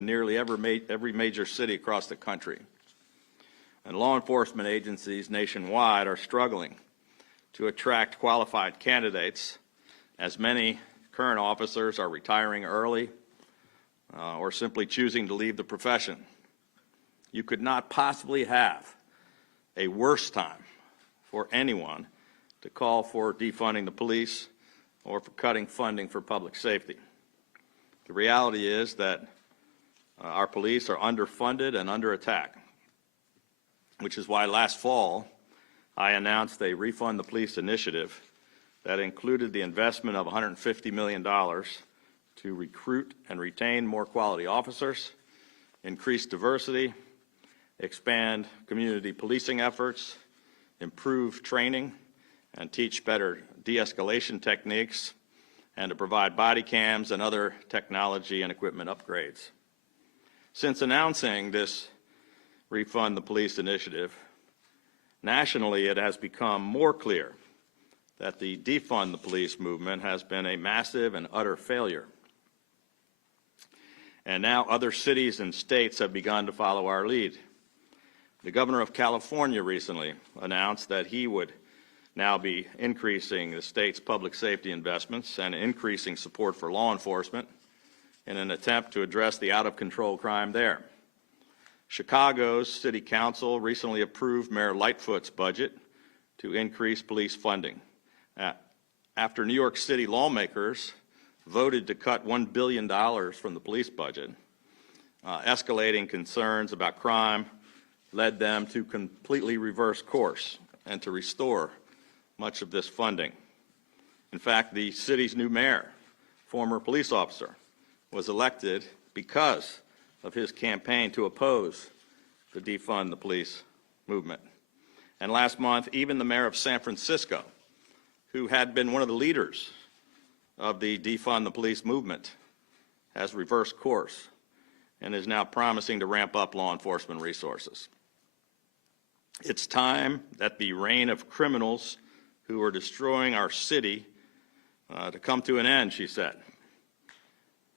nearly every major city across the country. And law enforcement agencies nationwide are struggling to attract qualified candidates, as many current officers are retiring early or simply choosing to leave the profession. You could not possibly have a worse time for anyone to call for defunding the police or for cutting funding for public safety. The reality is that our police are underfunded and under attack, which is why last fall I announced a Refund the Police initiative that included the investment of $150 million to recruit and retain more quality officers, increase diversity, expand community policing efforts, improve training, and teach better de-escalation techniques, and to provide body cams and other technology and equipment upgrades. Since announcing this Refund the Police initiative, nationally it has become more clear that the Defund the Police movement has been a massive and utter failure. And now other cities and states have begun to follow our lead. The governor of California recently announced that he would now be increasing the state's public safety investments and increasing support for law enforcement in an attempt to address the out-of-control crime there. Chicago's City Council recently approved Mayor Lightfoot's budget to increase police funding, after New York City lawmakers voted to cut $1 billion from the police budget. Escalating concerns about crime led them to completely reverse course and to restore much of this funding. In fact, the city's new mayor, former police officer, was elected because of his campaign to oppose the Defund the Police movement. And last month, even the mayor of San Francisco, who had been one of the leaders of the Defund the Police movement, has reversed course and is now promising to ramp up law enforcement resources. It's time that the reign of criminals who are destroying our city to come to an end, she said.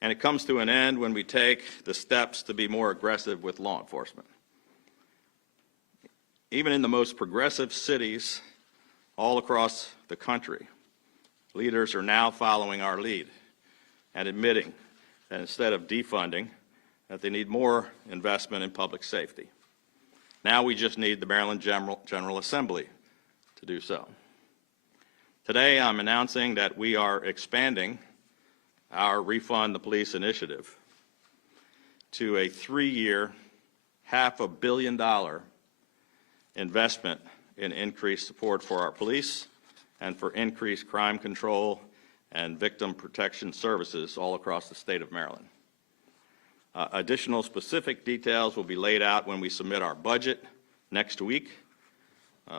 And it comes to an end when we take the steps to be more aggressive with law enforcement. Even in the most progressive cities all across the country, leaders are now following our lead and admitting that instead of defunding, that they need more investment in public safety. Now we just need the Maryland General Assembly to do so. Today I'm announcing that we are expanding our Refund the Police initiative to a 3-year, $500 million investment in increased support for our police and for increased crime control and victim protection services all across the state of Maryland. Additional specific details will be laid out when we submit our budget next week,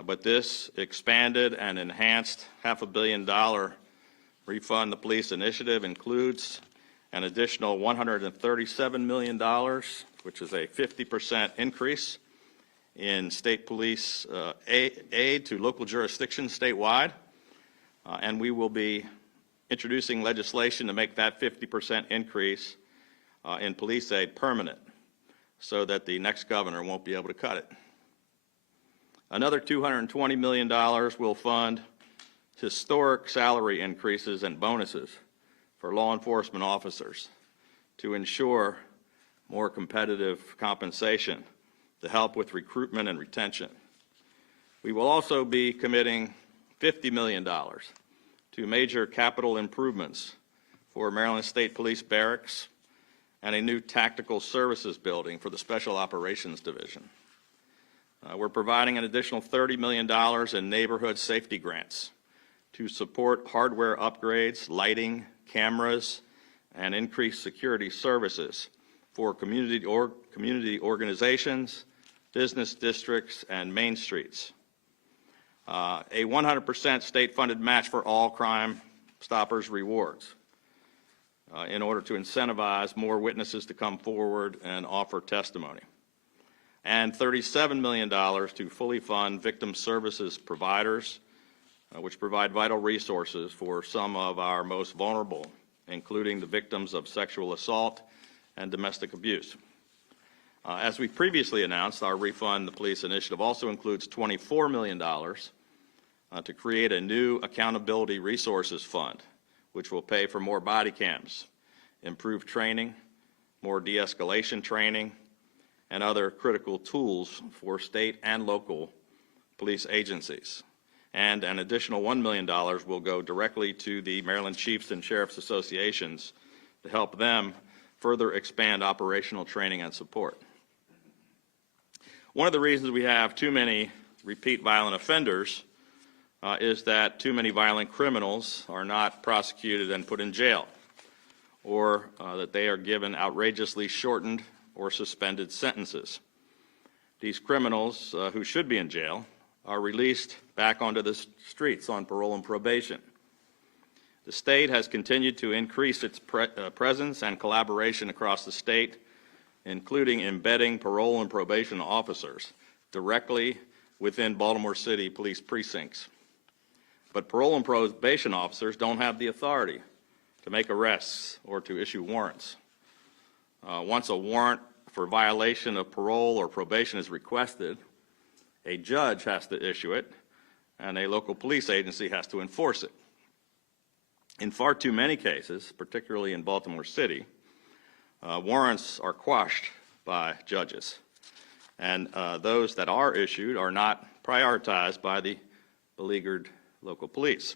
but this expanded and enhanced $500 million Refund the Police initiative includes an additional $137 million, which is a 50% increase in state police aid to local jurisdictions statewide, and we will be introducing legislation to make that 50% increase in police aid permanent so that the next governor won't be able to cut it. Another $220 million will fund historic salary increases and bonuses for law enforcement officers to ensure more competitive compensation to help with recruitment and retention. We will also be committing $50 million to major capital improvements for Maryland State Police Barracks and a new tactical services building for the Special Operations Division. We're providing an additional $30 million in neighborhood safety grants to support hardware upgrades, lighting, cameras, and increased security services for community organizations, business districts, and main streets. A 100% state-funded match for all Crime Stoppers rewards in order to incentivize more witnesses to come forward and offer testimony. And $37 million to fully fund victim services providers, which provide vital resources for some of our most vulnerable, including the victims of sexual assault and domestic abuse. As we previously announced, our Refund the Police initiative also includes $24 million to create a new accountability resources fund, which will pay for more body cams, improved training, more de-escalation training, and other critical tools for state and local police agencies. And an additional $1 million will go directly to the Maryland Chiefs and Sheriffs Associations to help them further expand operational training and support. One of the reasons we have too many repeat violent offenders is that too many violent criminals are not prosecuted and put in jail, or that they are given outrageously shortened or suspended sentences. These criminals who should be in jail are released back onto the streets on parole and probation. The state has continued to increase its presence and collaboration across the state, including embedding parole and probation officers directly within Baltimore City police precincts. But parole and probation officers don't have the authority to make arrests or to issue warrants. Once a warrant for violation of parole or probation is requested, a judge has to issue it, and a local police agency has to enforce it. In far too many cases, particularly in Baltimore City, warrants are quashed by judges, and those that are issued are not prioritized by the beleaguered local police.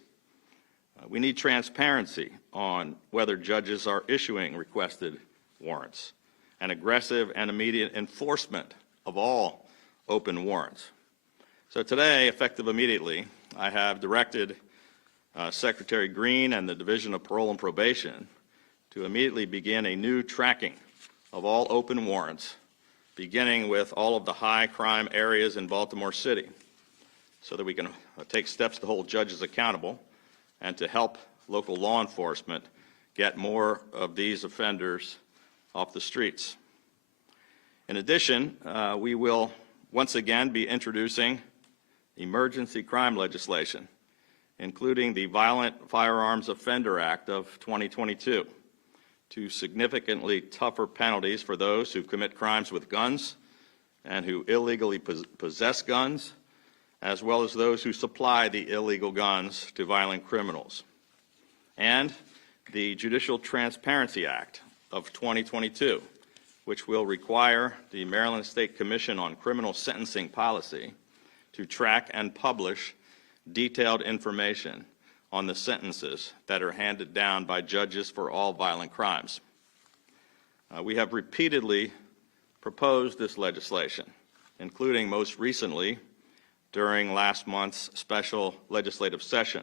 We need transparency on whether judges are issuing requested warrants and aggressive and immediate enforcement of all open warrants. So today, effective immediately, I have directed Secretary Green and the Division of Parole and Probation to immediately begin a new tracking of all open warrants, beginning with all of the high crime areas in Baltimore City, so that we can take steps to hold judges accountable and to help local law enforcement get more of these offenders off the streets. In addition, we will once again be introducing emergency crime legislation, including the Violent Firearms Offender Act of 2022, to significantly tougher penalties for those who commit crimes with guns and who illegally possess guns, as well as those who supply the illegal guns to violent criminals. And the Judicial Transparency Act of 2022, which will require the Maryland State Commission on Criminal Sentencing Policy to track and publish detailed information on the sentences that are handed down by judges for all violent crimes. We have repeatedly proposed this legislation, including most recently during last month's special legislative session,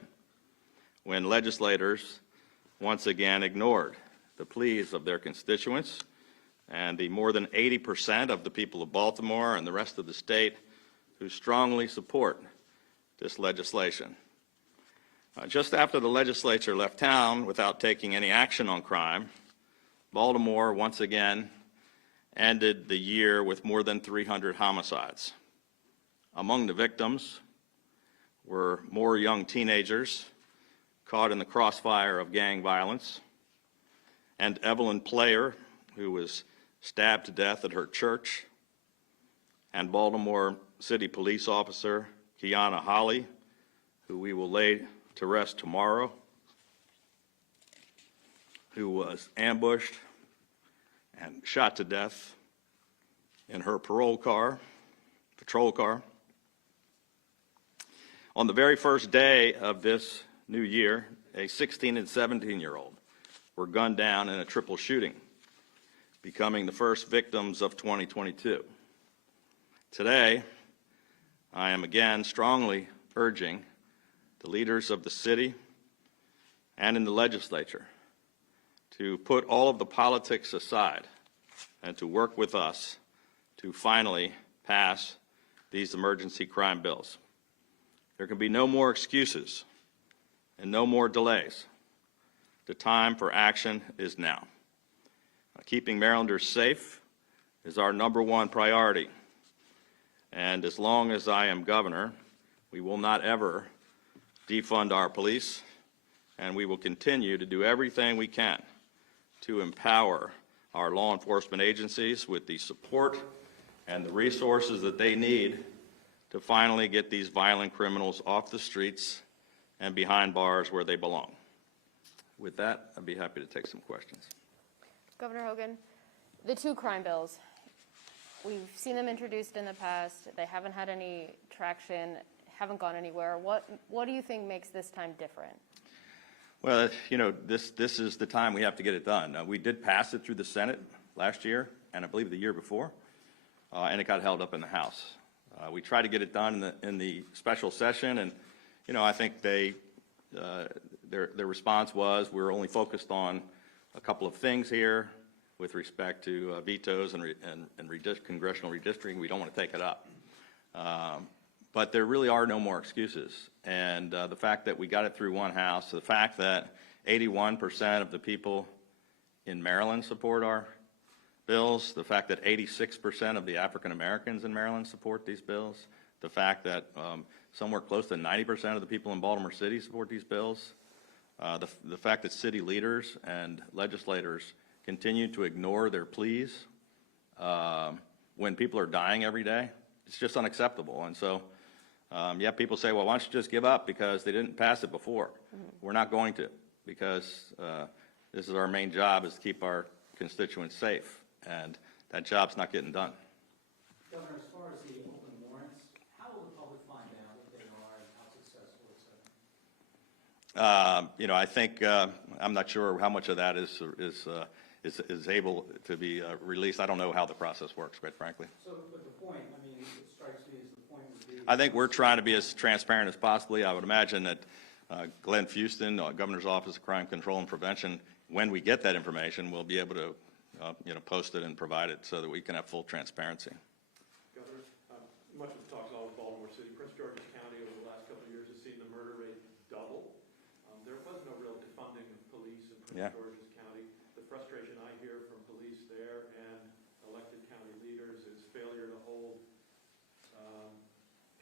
when legislators once again ignored the pleas of their constituents and the more than 80% of the people of Baltimore and the rest of the state who strongly support this legislation. Just after the legislature left town without taking any action on crime, Baltimore once again ended the year with more than 300 homicides. Among the victims were more young teenagers caught in the crossfire of gang violence, and Evelyn Player, who was stabbed to death at her church, and Baltimore City Police Officer Kiana Holly, who we will lay to rest tomorrow, who was ambushed and shot to death in her patrol car. On the very first day of this new year, a 16 and 17-year-old were gunned down in a triple shooting, becoming the first victims of 2022. Today, I am again strongly urging the leaders of the city and in the legislature to put all of the politics aside and to work with us to finally pass these emergency crime bills. There can be no more excuses and no more delays. The time for action is now. Keeping Marylanders safe is our #1 priority. And as long as I am governor, we will not ever defund our police, and we will continue to do everything we can to empower our law enforcement agencies with the support and the resources that they need to finally get these violent criminals off the streets and behind bars where they belong. With that, I'd be happy to take some questions. Governor Hogan, the two crime bills, we've seen them introduced in the past. They haven't had any traction, haven't gone anywhere. What do you think makes this time different? Well, you know, this is the time we have to get it done. We did pass it through the Senate last year, and I believe the year before, and it got held up in the House. We tried to get it done in the special session, and you know, I think their response was we're only focused on a couple of things here with respect to vetoes and congressional redistricting. We don't want to take it up. But there really are no more excuses. And the fact that we got it through one House, the fact that 81% of the people in Maryland support our bills, the fact that 86% of the African Americans in Maryland support these bills, the fact that somewhere close to 90% of the people in Baltimore City support these bills, the fact that city leaders and legislators continue to ignore their pleas when people are dying every day, it's just unacceptable. And so, yeah, people say, well, why don't you just give up because they didn't pass it before? Mm-hmm. We're not going to, because this is our main job, is to keep our constituents safe, and that job's not getting done. Governor, as far as the open warrants, how will the public find out what they are and how successful it's been? You know, I think I'm not sure how much of that is able to be released. I don't know how the process works, quite frankly. So, but the point, I mean, it strikes me as the point would be... I think we're trying to be as transparent as possibly. I would imagine that Glenn Fuston, Governor's Office of Crime Control and Prevention, when we get that information, we'll be able to you know, post it and provide it so that we can have full transparency. Governor, much of the talk is all with Baltimore City. Prince George's County over the last couple of years has seen the murder rate double. There was no real defunding of police in Prince George's County. The frustration I hear from police there and elected county leaders is failure to hold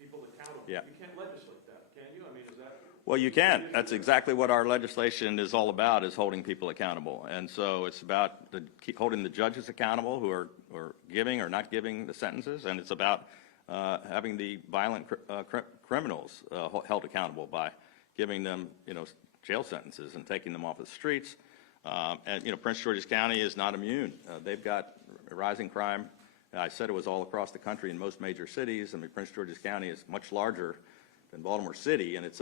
people accountable. Yeah. You can't legislate that, can you? I mean, is that... Well, you can. That's exactly what our legislation is all about, is holding people accountable. And so it's about holding the judges accountable who are giving or not giving the sentences, and it's about having the violent criminals held accountable by giving them, you know, jail sentences and taking them off the streets. And, you know, Prince George's County is not immune. They've got rising crime. I said it was all across the country in most major cities. I mean, Prince George's County is much larger than Baltimore City, and that's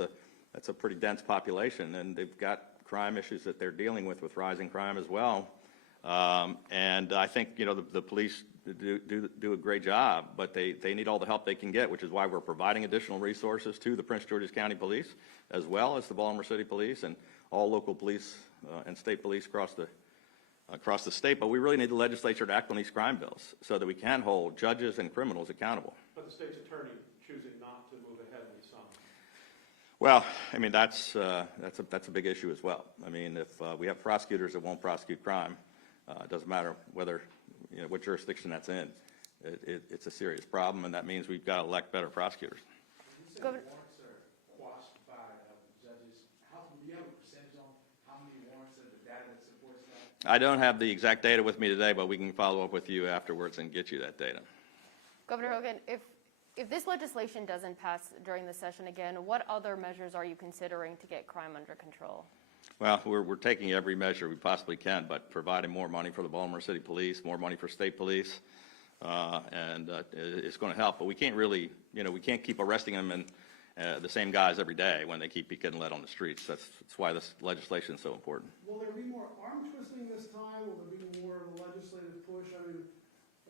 a pretty dense population, and they've got crime issues that they're dealing with rising crime as well. And I think, you know, the police do a great job, but they need all the help they can get, which is why we're providing additional resources to the Prince George's County Police, as well as the Baltimore City Police and all local police and state police across the state. But we really need the legislature to act on these crime bills so that we can hold judges and criminals accountable. But the state's attorney choosing not to move ahead with some. Well, I mean, that's a big issue as well. I mean, if we have prosecutors that won't prosecute crime, it doesn't matter whether, you know, what jurisdiction that's in. It's a serious problem, and that means we've got to elect better prosecutors. You said warrants are quashed by judges. Do you have a percentage on how many warrants and the data that supports that? I don't have the exact data with me today, but we can follow up with you afterwards and get you that data. Governor Hogan, if this legislation doesn't pass during the session again, what other measures are you considering to get crime under control? Well, we're taking every measure we possibly can, but providing more money for the Baltimore City Police, more money for state police, and it's going to help. But we can't really, you know, we can't keep arresting them and the same guys every day when they keep getting let on the streets. That's why this legislation is so important. Will there be more arm twisting this time? Will there be more of a legislative push? I mean,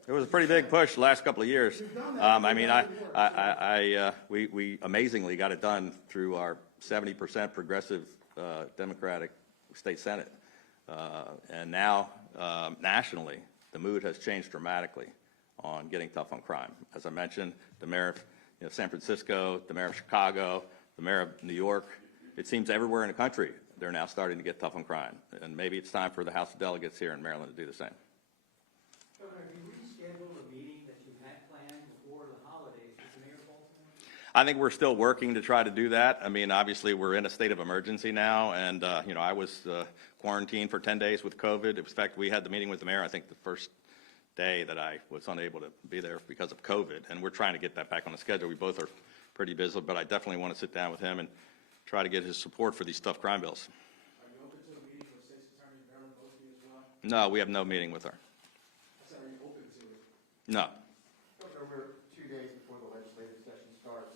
it was a pretty big push the last couple of years. I mean, we amazingly got it done through our 70% progressive Democratic state Senate. And now, nationally, the mood has changed dramatically on getting tough on crime. As I mentioned, the mayor of San Francisco, the mayor of Chicago, the mayor of New York, it seems everywhere in the country they're now starting to get tough on crime. And maybe it's time for the House of Delegates here in Maryland to do the same. Governor, have you rescheduled a meeting that you had planned before the holidays with the mayor of Baltimore? I think we're still working to try to do that. I mean, obviously, we're in a state of emergency now, and, you know, I was quarantined for 10 days with COVID. In fact, we had the meeting with the mayor, I think, the first day that I was unable to be there because of COVID, and we're trying to get that back on the schedule. We both are pretty busy, but I definitely want to sit down with him and try to get his support for these tough crime bills. Are you open to a meeting with State's Attorney Marilyn Mosby as well? No, we have no meeting with her. I said, are you open to it? No. Governor, we're 2 days before the legislative session starts,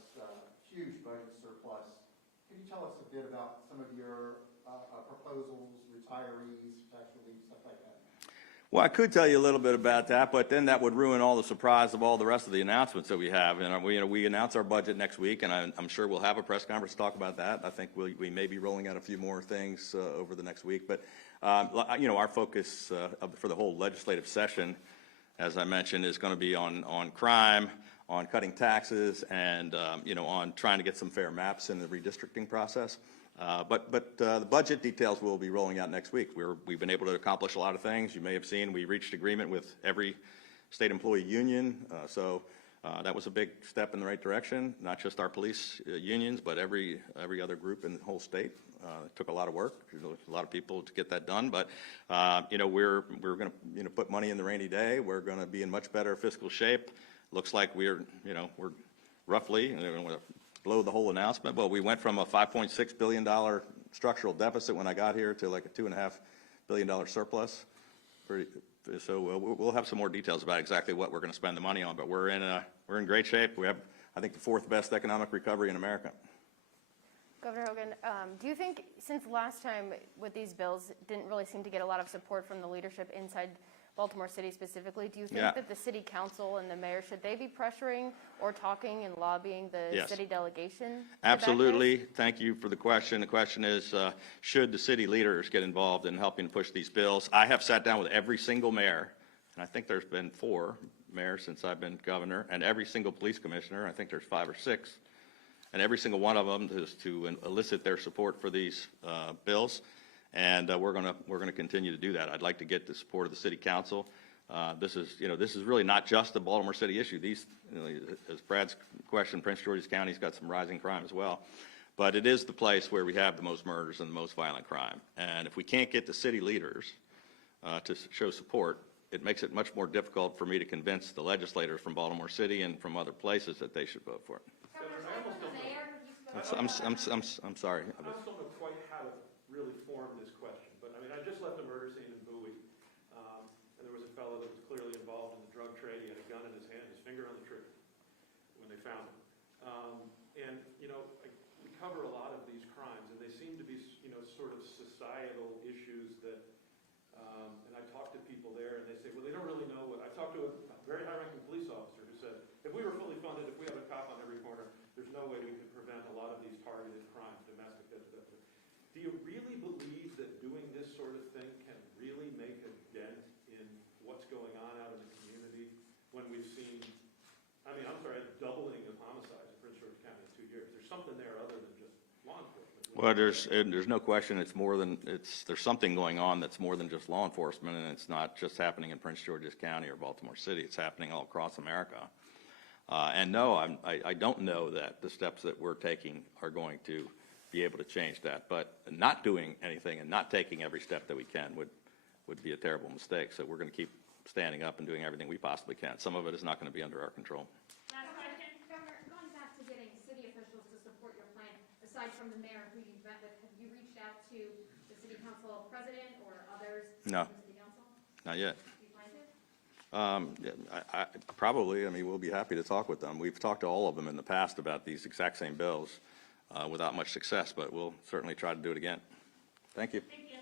huge budget surplus. Can you tell us a bit about some of your proposals, retirees, tax relief, stuff like that? Well, I could tell you a little bit about that, but then that would ruin all the surprise of all the rest of the announcements that we have. And we announce our budget next week, and I'm sure we'll have a press conference to talk about that. I think we may be rolling out a few more things over the next week. But, you know, our focus for the whole legislative session, as I mentioned, is going to be on crime, on cutting taxes, and, you know, on trying to get some fair maps in the redistricting process. But the budget details will be rolling out next week. We've been able to accomplish a lot of things. You may have seen we reached agreement with every state employee union. So that was a big step in the right direction, not just our police unions, but every other group in the whole state. It took a lot of work, a lot of people to get that done. But, you know, we're going to, you know, put money in the rainy day. We're going to be in much better fiscal shape. Looks like we're roughly, you know, blow the whole announcement, but we went from a $5.6 billion structural deficit when I got here to like a $2.5 billion surplus. So we'll have some more details about exactly what we're going to spend the money on, but we're in great shape. We have, I think, the 4th best economic recovery in America. Governor Hogan, do you think since last time with these bills didn't really seem to get a lot of support from the leadership inside Baltimore City specifically, do you think that the city council and the mayor, should they be pressuring or talking and lobbying the city delegation? Absolutely. Thank you for the question. The question is, should the city leaders get involved in helping push these bills? I have sat down with every single mayor, and I think there's been 4 mayors since I've been governor, and every single police commissioner. I think there's 5 or 6. And every single one of them is to elicit their support for these bills. And we're going to continue to do that. I'd like to get the support of the city council. This is really not just a Baltimore City issue. These, you know, as Brad's question, Prince George's County's got some rising crime as well. But it is the place where we have the most murders and the most violent crime. And if we can't get the city leaders to show support, it makes it much more difficult for me to convince the legislators from Baltimore City and from other places that they should vote for it. I'm sorry. I also don't know quite how to really form this question, but I mean, I just left a murder scene in Bowie, and there was a fellow that was clearly involved in the drug trade. He had a gun in his hand, his finger on the trigger when they found him. And, you know, we cover a lot of these crimes, and they seem to be, you know, sort of societal issues that, and I talk to people there, and they say, well, they don't really know what, I talked to a very high-ranking police officer who said, if we were fully funded, if we had a cop on every corner, there's no way we could prevent a lot of these targeted crimes, domestic, Do you really believe that doing this sort of thing can really make a dent in what's going on out in the community when we've seen, I mean, I'm sorry, a doubling of homicides in Prince George's County in 2 years? There's something there other than just law enforcement. Well, there's no question. There's something going on that's more than just law enforcement, and it's not just happening in Prince George's County or Baltimore City. It's happening all across America. And no, I don't know that the steps that we're taking are going to be able to change that. But not doing anything and not taking every step that we can would be a terrible mistake. So we're going to keep standing up and doing everything we possibly can. Some of it is not going to be under our control. Last question. Governor, going back to getting city officials to support your plan, aside from the mayor who you've met with, have you reached out to the city council president or others No. from the city council? Not yet. Do you plan to? Probably. I mean, we'll be happy to talk with them. We've talked to all of them in the past about these exact same bills without much success, but we'll certainly try to do it again. Thank you. Thank you.